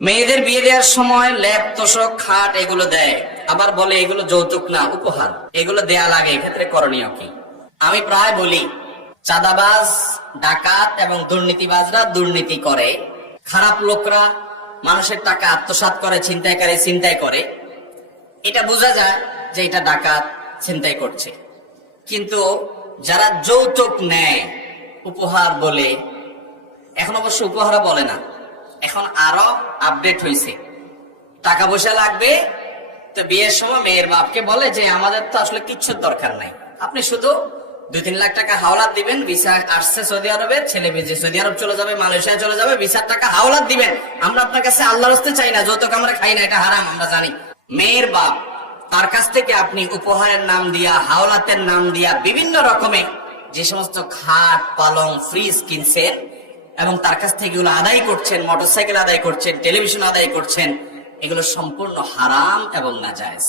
মেয়েদের বিয়ে দেওয়ার সময় ল্যাপ তোষক খাট এগুলো দেয়, আবার বলে এগুলো যৌতুক না উপহার, এগুলো দেয়া লাগে, এক্ষেত্রে করণীয় কি? আমি প্রায় বলি, চাঁদাবাজ, ডাকাত এবং দুর্নীতিবাজরা দুর্নীতি করে, খারাপ লোকরা মানুষের টাকা আত্মসাৎ করে, ছিনতাইকারী ছিনতাই করে, এটা বোঝা যায় যে এটা ডাকাত ছিনতাই করছে। কিন্তু যারা যৌতুক নেয় উপহার বলে, এখন অবশ্য উপহার বলে না, এখন আরো আপডেট হয়েছে, টাকা পয়সা লাগবে তো বিয়ের সময় মেয়ের বাপকে বলে যে আমাদের তো আসলে কিচ্ছু দরকার নাই, আপনি শুধু 2-3 লাখ টাকা হাওলাত দিবেন, ভিসা আসছে সৌদি আরবে, ছেলে মেয়ে সৌদি আরব চলে যাবে, মালয়েশিয়া চলে যাবে, ভিসার টাকা হাওলাত দিবেন, আমরা আপনার কাছে আল্লাহর হস্তে চাই না, যৌতুক আমরা খাই না, এটা হারাম আমরা জানি। মেয়ের বাপ তার কাছ থেকে আপনি উপহারের নাম দিয়া, হাওলাতের নাম দিয়া বিভিন্ন রকমের যে সমস্ত খাট পালং ফ্রিজ কিনছেন এবং তার কাছ থেকে এগুলো আদায় করছেন, মোটরসাইকেল আদায় করছেন, টেলিভিশন আদায় করছেন, এগুলো সম্পূর্ণ হারাম এবং নাজায়েজ।